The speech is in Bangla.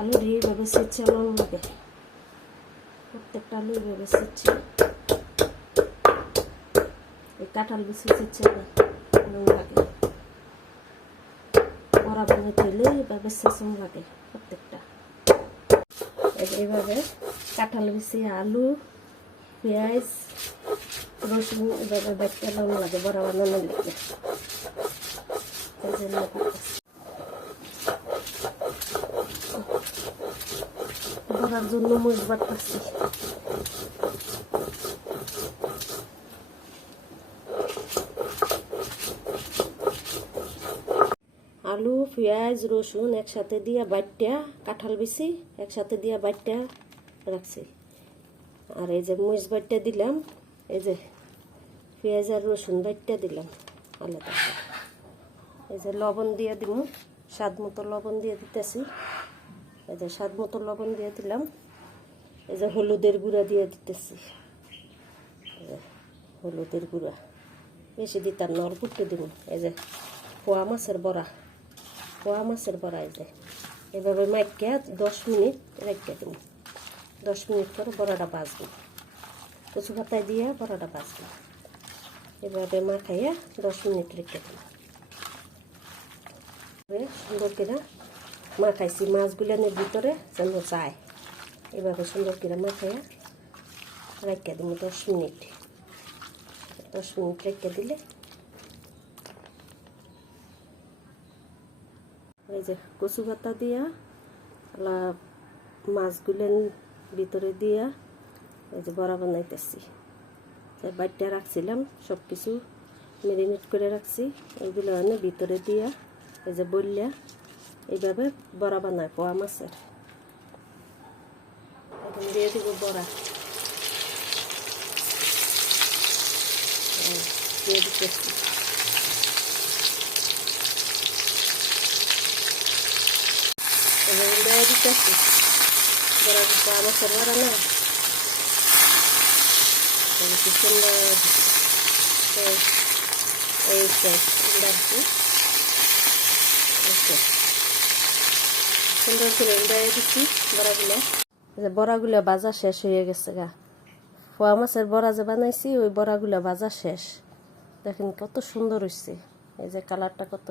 আলু এইভাবে সেচ্ছে লং লাগে, প্রত্যেকটা আলু এইভাবে সেচ্ছে। এই কাঁঠাল বেশি সেচ্ছে লং লাগে, বড়া বানাইতে হলে এইভাবে সেচন লাগে প্রত্যেকটা। এইভাবে কাঁঠাল বেশি আলু পেঁয়াজ রসুন এভাবে বাইটটা লং লাগে বড়া বানানোর লিখে। বড়ার জন্য মরিচ বাটতেছি। আলু পেঁয়াজ রসুন একসাথে দিয়া বাইটটা, কাঁঠাল বেশি একসাথে দিয়া বাইটটা রাখছি। আর এই যে মরিচ বাইটটা দিলাম, এই যে পেঁয়াজ আর রসুন বাইটটা দিলাম আলাদা। এই যে লবণ দিয়ে দিব, স্বাদ মতো লবণ দিয়ে দিতেছি। এই যে স্বাদ মতো লবণ দিয়ে দিলাম। এই যে হলুদের গুঁড়া দিয়ে দিতেছি, হলুদের গুঁড়া বেশি দিতাম না, অল্প একটু দিব। এই যে পোয়া মাছের বড়া, পোয়া মাছের বড়া এই যে এভাবে মাইকা 10 মিনিট রেখে দিব। 10 মিনিট পরে বড়াটা ভাজবো, কচু পাতায় দিয়ে বড়াটা ভাজবো। এভাবে মাখাইয়া 10 মিনিট রেখে দিব। সুন্দর করে মাখাইছি মাছগুলোর ভিতরে যেন যায়, এভাবে সুন্দর করে মাখাইয়া রেখে দিব 10 মিনিট। 10 মিনিট রেখে দিলে এই যে কচু পাতা দিয়া মাছগুলোর ভিতরে দিয়া এই যে বড়া বানাইতেছি। বাইটটা রাখছিলাম, সব কিছু ম্যারিনেট করে রাখছি, এইগুলো ভিতরে দিয়া এই যে বললা এইভাবে বড়া বানায় পোয়া মাছের। এখন দিয়ে দিব বড়া, দিয়ে দিতেছি। দিয়ে দিতেছি বড়া, পোয়া মাছের বড়া না কি সুন্দর। এই সুন্দর করে উল্টাই দিচ্ছি বড়াগুলো। বড়াগুলো ভাজা শেষ হয়ে গেছে গা, পোয়া মাছের বড়া যে বানাইছি ওই বড়াগুলো ভাজা শেষ। দেখেন কত সুন্দর হয়েছে, এই যে কালারটা কত